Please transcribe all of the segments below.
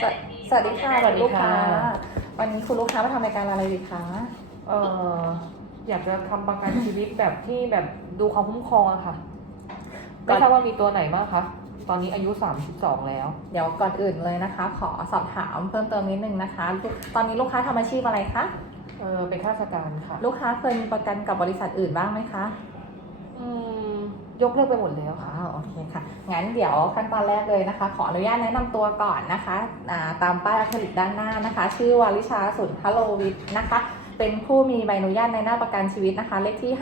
สวสวัสดีค่ะสวัสดีลูกค้าค่ะ วันนี้คุณลูกค้ามาทำรายการอะไรดีคะเอออยากจะทำประกันชีวิตแบบที่แบบดูความคุ้มครองอะค่ะก่อไม่นทราบว่ามีตัวไหนบ้างคะตอนนี้อายุ 32 แล้ว เดี๋ยวก่อนอื่นเลยนะคะ ขอสอบถามเพิ่มเติมนิดนึงนะคะลูกตอนนี้ลูกค้าทำอาชีพอะไรคะเออเป็นข้าราชการค่ะลูกค้าเคยมีประกันกับบริษัทอื่นบ้างไหมคะ อืม ยกเลิกไปหมดแล้วค่ะอ้าวโอเคค่ะ งั้นเดี๋ยวขั้นตอนแรกเลยนะคะ ขออนุญาตแนะนำตัวก่อนนะคะอ่าตามป้ายอะคริลิกด้านหน้านะคะ ชื่อวาริชาสุนทโลวิทย์นะคะ เป็นผู้มีใบอนุญาตในหน้าประกันชีวิตนะคะ เลขที่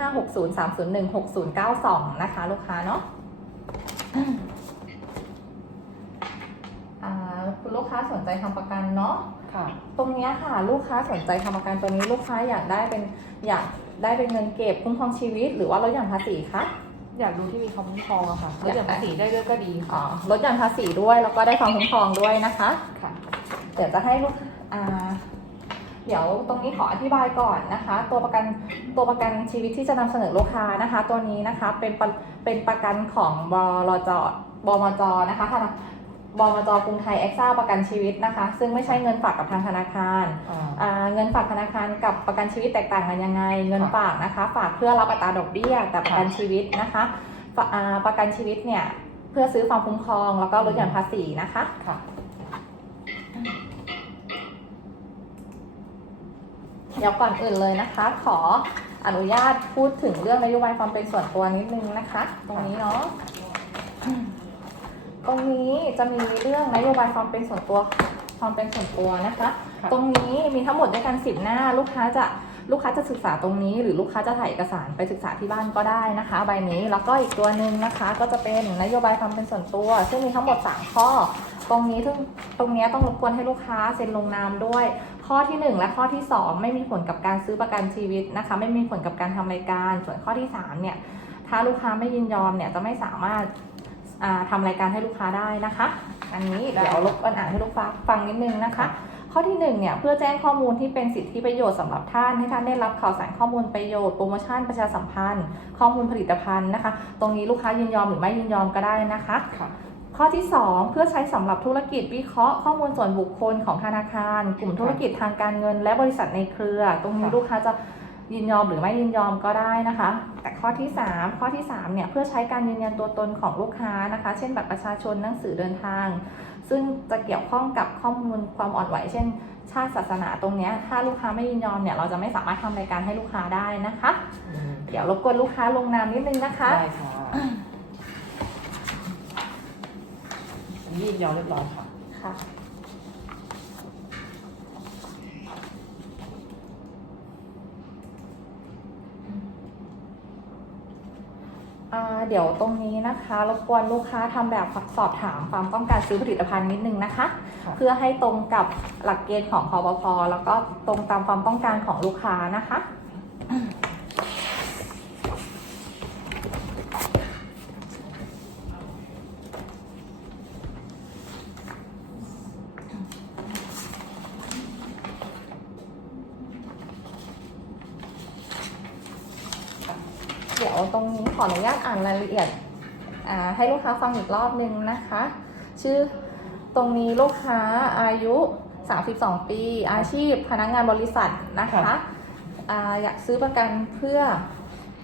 560301692 นะคะ ลูกค้าเนาะอ่าคุณลูกค้าสนใจทำประกันเนาะค่ะ ตรงเนี้ยค่ะลูกค้าสนใจทำประกันตัวนี้ลูกค้าอยากได้เป็นอยากได้เป็นเงินเก็บคุ้มครองชีวิต หรือว่าลดหย่อนภาษีคะ อยากดูที่มีความคุ้มครองอะค่ะแล้วอยากอย่างภาษีได้ด้วยก็ดีอ๋อลดหย่อนภาษีด้วยแล้วก็ได้ความคุ้มครองด้วยนะคะ ค่ะ เดี๋ยวจะให้ลูกอ่าเดี๋ยวตรงนี้ขออธิบายก่อนนะคะ ตัวประกันตัวประกันชีวิตที่จะนำเสนอลูกค้านะคะ ตัวนี้นะคะเป็นประเป็นประกันของบลจบมจนะคะธนา บมจกรุงไทยเอ็กซ่าประกันชีวิตนะคะ ซึ่งไม่ใช่เงินฝากกับทางธนาคารอ่าอ่าเงินฝากธนาคารกับประกันชีวิตแตกต่างกันยังไง เงินค่ะฝากนะคะ ฝากเพื่อรับอัตราดอกเบี้ยแต่ประกันค่ะชีวิตนะคะฝอ่าประกันชีวิตเนี่ยเพื่อซื้อความคุ้มครองแล้วก็ลดหย่อนภาษีนะคะค่ะเดี๋ยวก่อนอื่นเลยนะคะ ขออนุญาตพูดถึงเรื่องนโยบายความเป็นส่วนตัวนิดนึงนะคะ ตรงนี้เนาะ ตรงนี้จะมีเรื่องนโยบายความเป็นส่วนตัวความเป็นส่วนตัวนะคะค่ะตรงนี้มีทั้งหมดด้วยกันสิบหน้า ลูกค้าจะลูกค้าจะศึกษาตรงนี้ หรือลูกค้าจะถ่ายเอกสารไปศึกษาที่บ้านก็ได้นะคะ ใบนี้แล้วก็อีกตัวหนึ่งนะคะ ก็จะเป็นนโยบายความเป็นส่วนตัว ซึ่งมีทั้งหมด 3 ข้อ ตรงนี้ทึ่งตรงเนี้ยต้องรบกวนให้ลูกค้าเซ็นลงนามด้วย ข้อทีหนึ่1 และข้อที่ 2 ไม่มีผลกับการซื้อประกันชีวิตนะคะ ไม่มีผลกับการทำรายการ ส่วนข้อที่3เนี่ยถ้าลูกค้าไม่ยินยอมเนี่ยจะไม่สามารถอ่า ทำรายการให้ลูกค้าได้นะคะ อันนี้ได้เดี๋ยวรบกวนอ่านให้ลูกค้าฟังนิดนึงนะคะ ข้อที่1เนี่ยเพื่อแจ้งข้อมูลที่เป็นสิทธิประโยชน์สำหรับท่านให้ท่านได้รับข่าวสารข้อมูลประโยชน์โปรโมชั่นประชาสัมพันธ์ ข้อมูลผลิตภัณฑ์นะคะ ตรงนี้ลูกค้ายินยอมหรือไม่ยินยอมก็ได้นะคะค่ะข้อที่ 2 เพื่อใช้สำหรับธุรกิจวิเคราะห์ข้อมูลส่วนบุคคลของธนาคาร กลุ่มธุรกิจทางการเงิน และบริษัทในเครือ ตรงนี้ค่ะลูกค้าจะ ยินยอมหรือไม่ยินยอมก็ได้นะคะ แต่ข้อที่ 3 ข้อที่3เนี่ยเพื่อใช้การยืนยันตัวตนของลูกค้านะคะ เช่นบัตรประชาชนหนังสือเดินทาง ซึ่งจะเกี่ยวข้องกับข้อมูลความอ่อนไหว เช่น ชาติศาสนาตรงเนี้ยถ้าลูกค้าไม่ยินยอมเนี่ยเราจะไม่สามารถทำรายการให้ลูกค้าได้นะคะอืมเดี๋ยวรบกวนลูกค้าลงนามนิดนึงนะคะได้ค่ะอันนี้ยินยอมเรียบร้อยค่ะค่ะ เดี๋ยวตรงนี้นะคะรบกวนลูกค้าทำแบบสอบถามความต้องการซื้อผลิตภัณฑ์นิดนึงนะคะค่ะเพื่อให้ตรงกับหลักเกณฑ์ของคอปพแล้วก็ตรงตามความต้องการของลูกค้านะคะ เดี๋ยวตรงนี้ขออนุญาตอ่านรายละเอียดอ่าให้ลูกค้าฟังอีกรอบนึงนะคะ ชื่อตรงนี้ลูกค้าอายุ 32 ปี อาชีพพนักงานบริษัทนะคะค่ะอ่าอยากซื้อประกันเพื่อ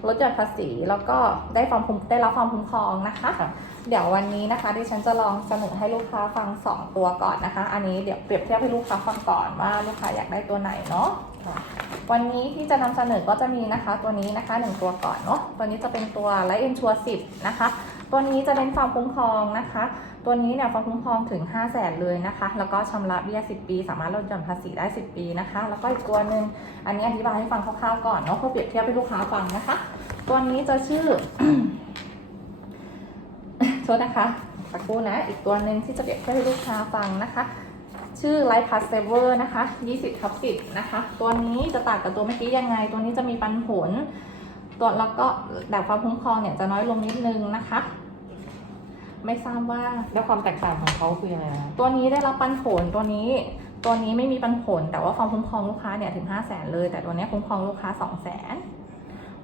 ลดหย่อนภาษีแล้วก็ได้ความคุ้มได้รับความคุ้มครองนะคะค่ะเดี๋ยววันนี้นะคะดิฉันจะลองเสนอให้ลูกค้าฟัง 2 ตัวก่อนนะคะ อันนี้เดี๋ยวเปรียบเทียบให้ลูกค้าฟังก่อนว่าลูกค้าอยากได้ตัวไหนเนาะค่ะ วันนี้ที่จะนำเสนอก็จะมีนะคะตัวนี้นะคะหนึ่งตัวก่อนเนาะตัวนี้จะเป็นตัวไลท์เอ็นชัวสิบนะคะ ตัวนี้จะเป็นความคุ้มครองนะคะ ตัวนี้เนี่ยความคุ้มครองถึง 5 0 0แสนเลยนะคะ แล้วก็ชำระเบี้ย 10 ปี สามารถลดหย่อนภาษีได้ 10 ปีนะคะ แล้วก็อีกตัวหนึ่งอันนี้อธิบายให้ฟังคร่าวๆก่อนเนาะเพื่อเปรียบเทียบให้ลูกค้าฟังนะคะ ตัวนี้จะชื่อโทษนะคะสักครู่นะ อีกตัวหนึ่งที่จะเปรียบเทียบให้ลูกค้าฟังนะคะ ชื่อ Life Pass Saver นะคะ 20ทับ10 นะคะ ตัวนี้จะต่างกับตัวเมื่อกี้ยังไง ตัวนี้จะมีปันผล ตัวแล้วก็แบบความคุ้มครองเนี่ยจะน้อยลงนิดนึงนะคะ ไม่ทราบว่าแล้วความแตกต่างของเขาคือยังไงคะตัวนี้ได้รับปันผลตัวนี้ ตัวนี้ไม่มีปันผล แต่ว่าความคุ้มครองลูกค้าเนี่ยถึง 5 0 0แสนเลย แต่ตัวเนี้ยคุ้มครองลูกค้า 2 0 0แสน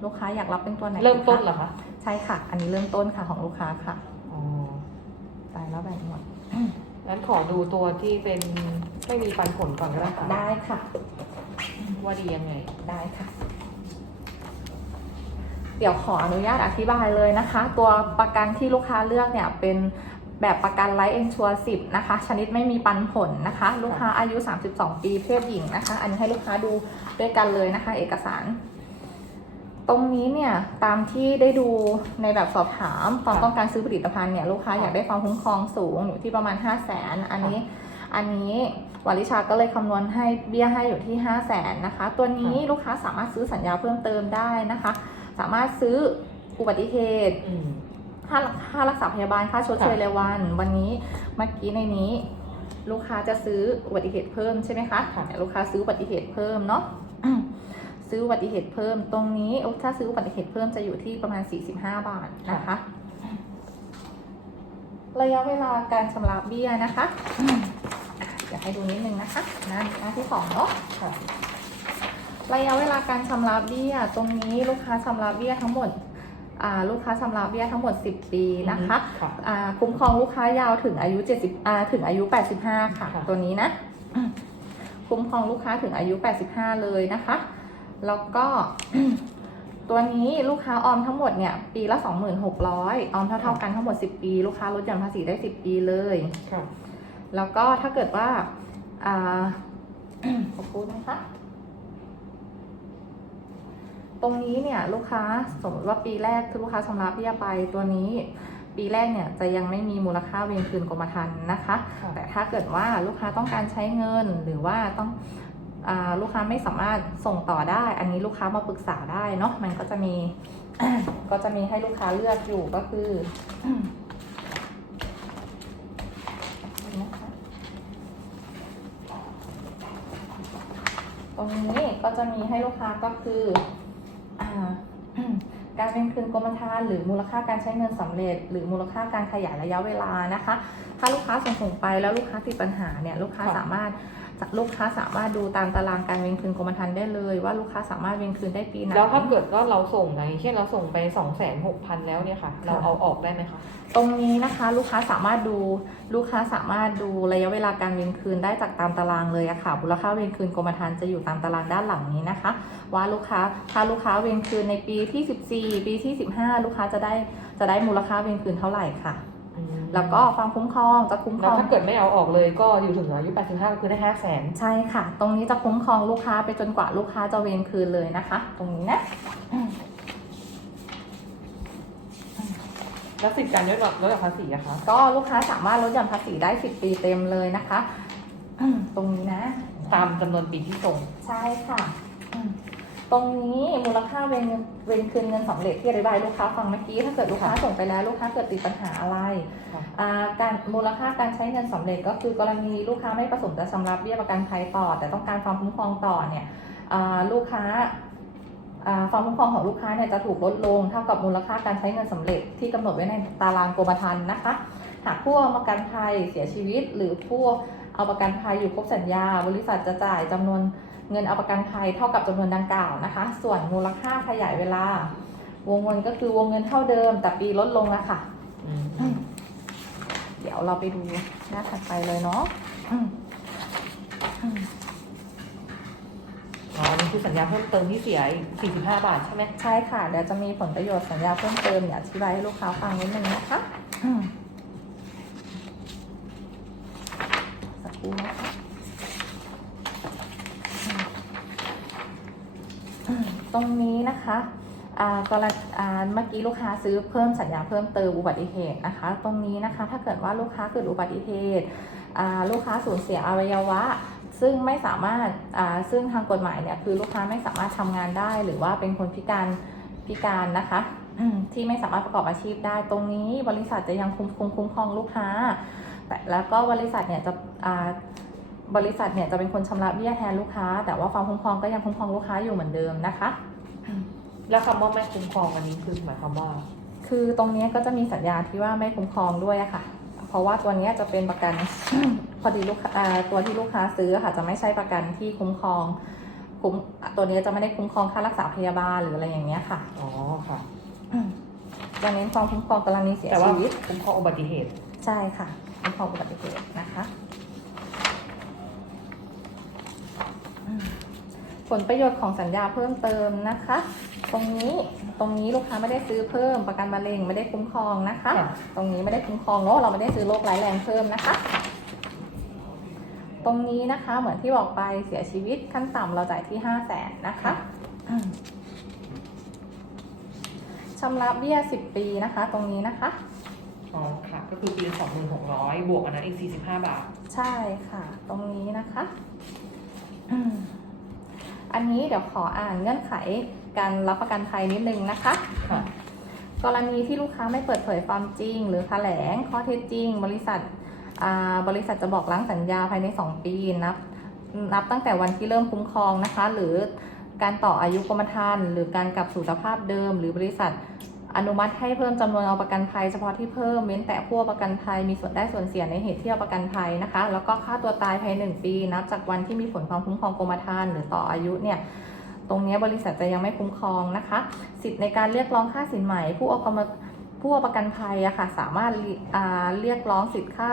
ลูกค้าอยากรับเป็นตัวไหนเริ่มต้นดีเหรคะอคะใช่ค่ะ อันนี้เริ่มต้นค่ะของลูกค้าค่ะอ๋อตายแล้วแบ่งหมด งั้นขอดูตัวที่เป็นไม่มีปันผลก่อนก็ได้ค่ะได้ค่ะ ว่าดียังไง ได้ค่ะ เดี๋ยวขออนุญาตอธิบายเลยนะคะ ตัวประกันที่ลูกค้าเลือกเนี่ยเป็นแบบประกันไลฟ์เอนชัวร์10นะคะ ชนิดไม่มีปันผลนะคะ ลูกค้าอายุ 32 ปีเพศหญิงนะคะ อันนี้ให้ลูกค้าดูด้วยกันเลยนะคะ เอกสาร ตรงนี้เนี่ยตามที่ได้ดูในแบบสอบถามความค่ะต้องการซื้อผลิตภัณฑ์เนี่ยลูกค้าค่ะอยากได้ความคุ้มครองสูงอยู่ที่ประมาณ 5 0 0 0 0นอันนี้อันนี้วลิชาก็เลยคำนวณให้เบี้ยให้อยู่ที่ 5 0 0แสนนะคะ ตัวนี้ลูกค้าสามารถซื้อสัญญาเพิ่มเติมได้นะคะ สามารถซื้ออุบัติเหตุอืมค่าค่ารักษาพยาบาลค่าชดเชยค่ะรายวัน วันนี้เมื่อกี้ในนี้ ลูกค้าจะซื้ออุบัติเหตุเพิ่มใช่ไหมคะเนี่ยลูกค้าซื้ออุบัติเหตุเพิ่มเนาะ ซื้ออุบัติเหตุเพิ่มตรงนี้ถ้าซื้ออุบัติเหตุเพิ่มจะอยู่ที่ประมาณ 45 บาทนะคะ ระยะเวลาการชำระเบี้ยนะคะเดี๋ยวให้ดูนิดนึงนะคะหน้าหน้าที่สองเนาะค่ะระยะเวลาการชำระเบี้ย ตรงนี้ลูกค้าชำระเบี้ยทั้งหมดอ่าลูกค้าชำระเบี้ยทั้งหมด 10 ปีนะคะค่ะอ่าคุ้มครองลูกค้ายาวถึงอายุ 70อ่าถึงอายุ 85ค่ะค่ะ ตัวนี้นะ คุ้มครองลูกค้าถึงอายุ 85 เลยนะคะ แล้วก็ตัวนี้ลูกค้าออมทั้งหมดเนี่ย ปีละ 2,600 ออมเท่าๆกันทั้งหมด 10 ปี ลูกค้าลดหย่อนภาษีได้ 10 ปีเลยค่ะแล้วก็ถ้าเกิดว่าอ่าขอบคุณนะคะ ตรงนี้เนี่ย ลูกค้าสมมติว่าปีแรกที่ลูกค้าชำระเบี้ยไปตัวนี้ปีแรกเนี่ยจะยังไม่มีมูลค่าเวรคืนกรมธรรม์นะคะค่ะแต่ถ้าเกิดว่าลูกค้าต้องการใช้เงินหรือว่าต้องอา ลูกค้าไม่สามารถส่งต่อได้ อันนี้ลูกค้ามาปรึกษาได้เนาะ มันก็จะมี ก็จะมีให้ลูกค้าเลือกอยู่ก็คือตรงนี้ก็จะมีให้ลูกค้าก็คือ อ่า การเป็นคืนกรมธรรม์หรือมูลค่าการใช้เงินสำเร็จ หรือมูลค่าการขยายระยะเวลานะคะ ถ้าลูกค้าส่งส่งไปแล้วลูกค้าติดปัญหาเนี่ยลูกค้าสามารถลูกค้าสามารถดูตามตารางการเวนคืนกรมธรรม์ได้เลย ว่าลูกค้าสามารถเวนคืนได้ปีไหนแล้วถ้าเกิดว่าเราส่งไงเช่นเราส่งไปสองแสนหกพันแล้วเนี่ยค่ะ เราเอาออกได้ไหมคะ ตรงนี้นะคะลูกค้าสามารถดูลูกค้าสามารถดูระยะเวลาการเวนคืนได้จากตามตารางเลยอะค่ะมูลค่าเวนคืนกรมธรรม์จะอยู่ตามตารางด้านหลังนี้นะคะ ว่าลูกค้าถ้าลูกค้าเวนคืนในปีที่ 14 ปีที่ 15 ลูกค้าจะได้จะได้มูลค่าเวนคืนเท่าไหร่ค่ะอืมแล้วก็ความคุ้มครองจะคุ้มคแล้รวองถ้าเกิดไม่เอาออกเลยก็อยู่ถึงอายุ 85 ก็คือได้ห้าแสนใช่ค่ะ ตรงนี้จะคุ้มครองลูกค้าไปจนกว่าลูกค้าจะเวนคืนเลยนะคะ ตรงนี้นะ แล้วสิทธิ์การลดหย่อนลดหย่อนภาษีอะคะก็ลูกค้าสามารถลดหย่อนภาษีได้ 10 ปีเต็มเลยนะคะ ตรงนี้นะ ตามจำนวนปีที่ส่ง ใช่ค่ะอืมตรงนี้มูลค่าเวนเงินเวนคืนเงินสำเร็จที่อธิบายลูกค้าฟังเมื่อกี้ ถ้าเกิดลูกค้าส่งไปแล้วลูกค้าเกิดติดปัญหาอะไรค่ะอ่าการมูลค่าการใช้เงินสำเร็จก็คือกรณีลูกค้าไม่ประสงค์จะชำระเบี้ยประกันภัยต่อ แต่ต้องการความคุ้มครองต่อเนี่ยอ่าลูกค้าอ่า ความคุ้มครองของลูกค้าเนี่ยจะถูกลดลงเท่ากับมูลค่าการใช้เงินสำเร็จที่กำหนดไว้ในตารางกรมธรรม์นะคะ หากผู้เอาประกันภัยเสียชีวิต หรือผู้เอาประกันภัยอยู่ครบสัญญา บริษัทจะจ่ายจำนวนเงินเอาประกันภัยเท่ากับจำนวนดังกล่าวนะคะ ส่วนมูลค่าขยายเวลา วงเงินก็คือวงเงินเท่าเดิม แต่ปีลดลงอะค่ะอืมเดี๋ยวเราไปดูหน้าถัดไปเลยเนาะอืมอืม อ๋ออันนี้ คือสัญญาเพิ่มเติมที่เสียอีก45 บาทใช่ไหมใช่ค่ะเดี๋ยวจะมีผลประโยชน์สัญญาเพิ่มเติมเนี่ยอธิบายให้ลูกค้าฟังนิดนึงนะคะอืมสักครู่นะคะตรงนี้นะคะกรณีเมื่อกี้ลูกค้าซื้อเพิ่มสัญญาเพิ่มเติมอุบัติเหตุนะคะ ตรงนี้นะคะถ้าเกิดว่าลูกค้าเกิดอุบัติเหตุลูกค้าสูญเสียอวัยวะ ซึ่งไม่สามารถอ่าซึ่งทางกฎหมายเนี่ยคือลูกค้าไม่สามารถทำงานได้ หรือว่าเป็นคนพิการพิการนะคะอืมที่ไม่สามารถประกอบอาชีพได้ตรงนี้บริษัทจะยังคุ้มคุ้มคุ้มครองลูกค้า แต่แล้วก็บริษัทเนี่ยจะอ่าบริษัทเนี่ยจะเป็นคนชำระเบี้ยแทนลูกค้า แต่ว่าความคุ้มครองก็ยังคุ้มครองลูกค้าอยู่เหมือนเดิมนะคะแล้วคำว่าไม่คุ้มครองอันนี้คือหมายความว่า คือตรงเนี้ยก็จะมีสัญญาที่ว่าไม่คุ้มครองด้วยอะค่ะ เพราะว่าตัวเนี้ยจะเป็นประกัน พอดีลูกค้าอ่าตัวที่ลูกค้าซื้ออะค่ะจะไม่ใช่ประกันที่คุ้มครองคุ้มตัวเนี้ยจะไม่ได้คุ้มครองค่ารักษาพยาบาลหรืออะไรอย่างเงี้ยค่ะอ๋อค่ะจะเน้นความคุ้มครองกรณีเสียแต่ว่าชีวิตคุ้มครองอุบัติเหตุ ใช่ค่ะ คุ้มครองอุบัติเหตุนะคะ นะคะอืม ผลประโยชน์ของสัญญาเพิ่มเติมนะคะ ตรงนี้ตรงนี้ลูกค้าไม่ได้ซื้อเพิ่มประกันมะเร็งไม่ได้คุ้มครองนะคะค่ะตรงนี้ไม่ได้คุ้มครองเนาะเราไม่ได้ซื้อโรคร้ายแรงเพิ่มนะคะ ตรงนี้นะคะเหมือนที่บอกไปเสียชีวิตขั้นต่ำเราจ่ายที่5 0 0แสนนะคะอืมชำระเบี้ย10ปีนะคะ ตรงนี้นะคะอ๋อค่ะ ก็คือปีละสองหมื่นหกร้อยบวกอันนั้นอีกสี่สิบห้าบาท ใช่ค่ะ ตรงนี้นะคะ อืมอันนี้เดี๋ยวขออ่านเงื่อนไขการรับประกันภัยนิดนึงนะคะค่ะกรณีที่ลูกค้าไม่เปิดเผยความจริง หรือแถลงข้อเท็จจริง บริษัทอ่าบริษัทจะบอกล้างสัญญาภายใน 2 ปีนับนับตั้งแต่วันที่เริ่มคุ้มครองนะคะ หรือการต่ออายุกรมธรรม์หรือการกลับสู่สภาพเดิม หรือบริษัท อนุมัติให้เพิ่มจำนวนเอาประกันภัยเฉพาะที่เพิ่มเว้นแต่ผู้เอาประกันภัยมีส่วนได้ส่วนเสียในเหตุที่เอาประกันภัยนะคะ แล้วก็ค่าตัวตายภายใน1ปีนับจากวันที่มีผลความคุ้มครองกรมธรรม์หรือต่ออายุเนี่ยตรงนี้บริษัทจะยังไม่คุ้มครองนะคะ สิทธิ์ในการเรียกร้องค่าสินใหม่ ผู้เอากรรมผู้ประกันภัยอะค่ะสามารถเรียกร้องสิทธิ์ค่า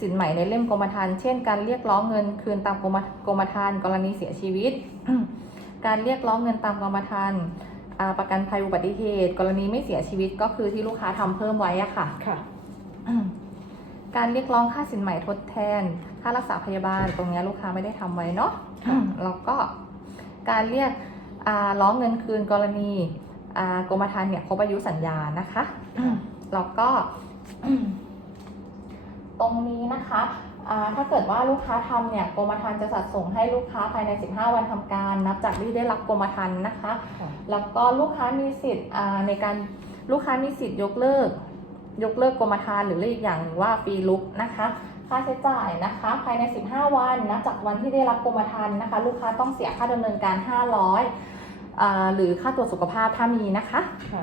สินใหม่ในเล่มกรมธรรม์เช่น การเรียกร้องเงินคืนตามกรมกรมธรรม์กรณีเสียชีวิต การเรียกร้องเงินตามกรมธรรม์ ประกันภัยอุบัติเหตุ กรณีไม่เสียชีวิตก็คือที่ลูกค้าทำเพิ่มไว้อะค่ะ ค่ะ การเรียกร้องค่าสินใหม่ทดแทน ค่ารักษาพยาบาลตรงเนี้ยลูกค้าไม่ได้ทำไว้เนาะค่ะแล้วก็การเรียกอ่าร้องเงินคืนกรณีอ่ากรมธรรม์เนี่ยครบอายุสัญญานะคะแล้วก็ ตรงนี้นะคะอ่า ถ้าเกิดว่าลูกค้าทำเนี่ยกรมธรรม์จะจัดส่งให้ลูกค้าภายใน 15 วันทำการ นับจากที่ได้รับกรมธรรม์นะคะค่ะแล้วก็ลูกค้ามีสิทธิ์อ่าในการลูกค้ามีสิทธิ์ยกเลิก ยกเลิกกรมธรรม์หรือเรียกอีกอย่างหนึ่งว่าฟรีลุกนะคะ ค่าใช้จ่ายนะคะ ภายใน 15 วันนะจากวันที่ได้รับกรมธรรม์นะคะ ลูกค้าต้องเสียค่าดำเนินการ 500อ่าหรือค่าตรวจสุขภาพถ้ามีนะคะ ค่ะ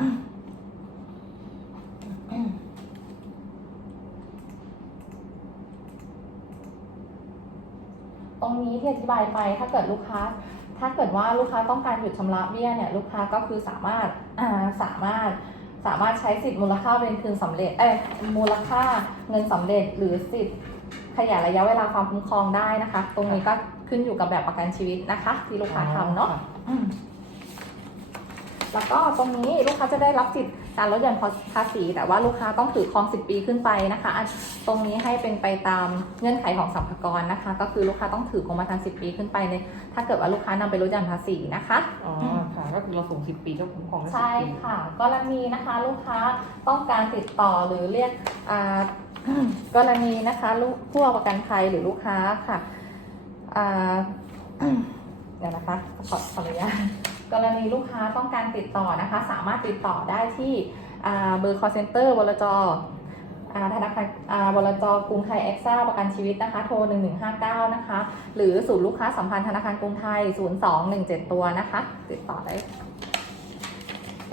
ต รงนี้ที่อธิบายไปถ้าเกิดลูกค้า ถ้าเกิดว่าลูกค้าต้องการหยุดชำระเบี้ยเนี่ยลูกค้าก็คือสามารถอ่าสามารถสามารถใช้สิทธิ์มูลค่าเวรคืนสำเร็จเอ้ยมูลค่าเงินสำเร็จหรือสิทธิ์ขยายระยะเวลาความคุ้มครองได้นะคะ ตรงนี้ก็ขึ้นอยู่กับแบบประกันชีวิตนะคะ ที่ลูกค้าทำเนาะอืมแล้วก็ตรงนี้ลูกค้าจะได้รับสิทธิ์ การลดหย่อนภาษี แต่ว่าลูกค้าต้องถือครอง 10 ปีขึ้นไปนะคะอันตรงนี้ให้เป็นไปตามเงื่อนไขของสัมภากรนะคะ ก็คือลูกค้าต้องถือกรมธรรม์10 ปีขึ้นไปในถ้าเกิดว่าลูกค้านำไปลดหย่อนภาษีนะคะอ๋อค่ะก็คือเราส่งสิบปีก็คุ้มครองได้10ใช่ปีค่ะกรณีนะคะลูกค้าต้องการติดต่อหรือเรียกอ่ากรณีนะคะลูกผู้เอาประกันภัยหรือลูกค้าค่ะอ่าเดี๋ยวนะคะขอขออนุญาต กรณีลูกค้าต้องการติดต่อนะคะ สามารถติดต่อได้ที่อ่าเบอร์ call center บลจอ่าธนาคารอ่าบลจกรุงไทยเอ็กซ่าประกันชีวิตนะคะ โทร 1159 นะคะ หรือศูนย์ลูกค้าสัมพันธ์ธนาคารกรุงไทย 0217 ตัวนะคะ ติดต่อได้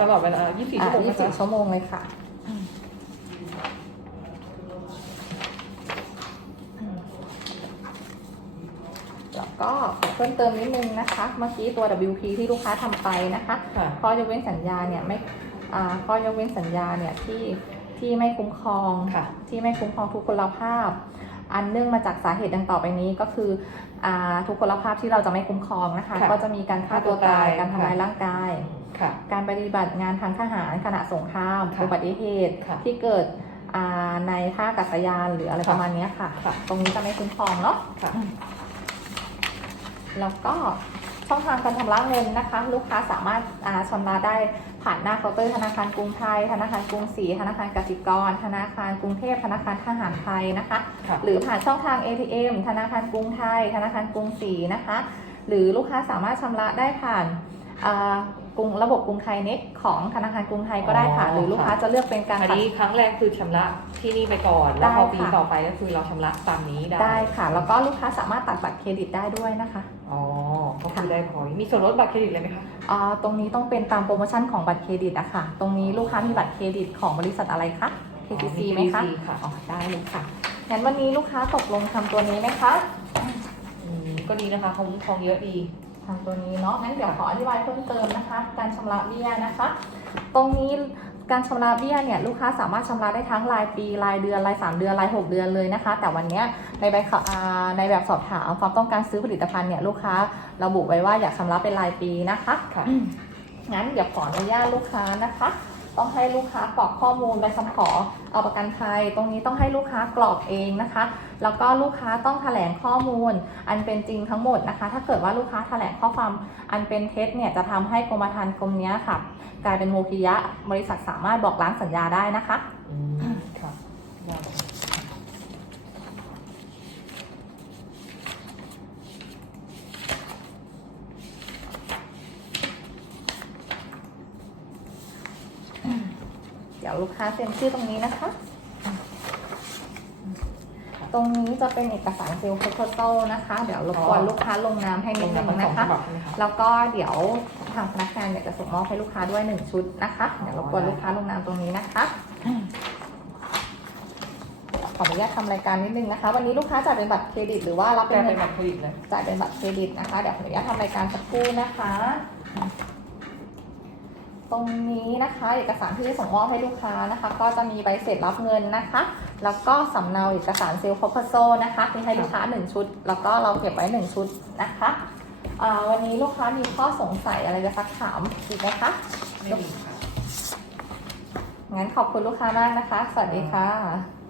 ตลอดเวลา 24 ชั่วโมงยี่นะสิบคะชั่วโมงเลยค่ะแล้ว ก็ขอเพิ่มเติมนิดนึงนะคะ เมื่อกี้ตัว WP ที่ลูกค้าทำไปนะคะค่ะ ข้อยกเว้นสัญญาเนี่ยไม่อ่าข้อยกเว้นสัญญาเนี่ยที่ที่ไม่คุ้มครอง ค่ะ ที่ไม่คุ้มครองทุกพลภาพ อันเนื่องมาจากสาเหตุดังต่อไปนี้ก็คืออ่าทุกพลภาพที่เราจะไม่คุ้มครองนะคะ ค่ะก็จะมีการฆ่าตัวตายฆ่าตัวตาย การทำร้ายร่างกาย ค่ะ การปฏิบัติงานทางทหารขณะสงครามค่ะอุบัติเหตุค่ะที่เกิดอ่าในท่าอากาศยานหรืออะไรค่ะประมาณเนี้ยค่ะ ค่ะ ตรงนี้จะไม่คุ้มครองเนาะค่ะ แล้วก็ช่องทางการชำระเงินนะคะ ลูกค้าสามารถอ่าชำระได้ผ่านหน้าเคาน์เตอร์ธนาคารกรุงไทย ธนาคารกรุงศรีธนาคารกสิกร ธนาคารกรุงเทพธนาคารทหารไทยนะคะค่ะหรือผ่านช่องทาง ATM ธนาคารกรุงไทย ธนาคารกรุงศรีนะคะ หรือลูกค้าสามารถชำระได้ผ่านอ่า กรุงระบบกรุงไทยเน็ตของธนาคารกรุงไทยก็ได้ค่ะอ๋อหรือลูกค้าจะเลือกเป็นการอันตัดนี้ครั้งแรกคือชำระที่นี่ไปก่อน แล้วพอได้ปีค่ะต่อไปก็คือเราชำระตามนี้ได้ได้ค่ะ แล้วก็ลูกค้าสามารถตัดบัตรเครดิตได้ด้วยนะคะอ๋อก็คือได้พอยต์มีส่วนลดบัตรเครดิตเลยไหมคะอ่าตรงนี้ต้องเป็นตามโปรโมชั่นของบัตรเครดิตอะค่ะ ตรงนี้ลูกค้ามีบัตรเครดิตของบริษัทอะไรคะ KTC ไหมคะ KTC ค่ะอ๋อได้เลยค่ะงั้นวันนี้ลูกค้าตกลงทำตัวนี้ไหมคะอืมก็ดีนะคะเขาคุ้มครองเยอะดี ทำตัวนี้เนาะงั้นเดี๋ยวขออธิบายเพิ่มเติมนะคะ การชำระเบี้ยนะคะ ตรงนี้การชำระเบี้ยเนี่ยลูกค้าสามารถชำระได้ทั้งรายปีรายเดือนราย 3 เดือนราย 6 เดือนเลยนะคะ แต่วันเนี้ยในใบขออ่าในแบบสอบถามความต้องการซื้อผลิตภัณฑ์เนี่ยลูกค้าระบุไว้ว่าอยากชำระเป็นรายปีนะคะค่ะงั้นเดี๋ยวขออนุญาตลูกค้านะคะ ต้องให้ลูกค้ากรอกข้อมูลใบคำขอเอาประกันภัยตรงนี้ต้องให้ลูกค้ากรอกเองนะคะ แล้วก็ลูกค้าต้องแถลงข้อมูล อันเป็นจริงทั้งหมดนะคะ ถ้าเกิดว่าลูกค้าแถลงข้อความอันเป็นเท็จเนี่ยจะทำให้กรมธรรม์กรมเนี้ยค่ะ กลายเป็นโมฆิยะบริษัทสามารถบอกล้างสัญญาได้นะคะอืมค่ะได้เล ยเดี๋ยวลูกค้าเซ็นชื่อตรงนี้นะคะ ตรงนี้จะเป็นเอกสารเซลล์โพสโต้นะคะ เดี๋ยวรบกวนลูกค้าลงนามให้นิดนึงทั้งสองนะฉคะบับใช่ไหมคะ แล้วก็เดี๋ยวทางพนักงานเนี่ยจะส่งมอบให้ลูกค้าด้วย1ชุดนะคะ เดี๋ยวรบกวนลูกค้าลงนามตรงนี้นะคะขออนุญาตทำรายการนิดนึงนะคะ วันนี้ลูกค้าจ่ายเป็นบัตรเครดิตหรือว่ารับแต่เป็นเป็เงินนแบบผลิตเลยจ่ายเป็นบัตรเครดิตนะคะเดี๋ยวขออนุญาตทำรายการสักครู่นะคะ ตรงนี้นะคะเอกสารที่จะส่งมอบให้ลูกค้านะคะ ก็จะมีใบเสร็จรับเงินนะคะ แล้วก็สำเนาเอกสารเซลล์คอร์โซนะคะที่ให้ลูกค้า 1 ชุด แล้วก็เราเก็บไว้ 1 ชุดนะคะอ่าวันนี้ลูกค้ามีข้อสงสัยอะไรจะซักถามอีกไหมคะไม่มีค่ะงั้นขอบคุณลูกค้ามากนะคะ สวัสดีค่ะ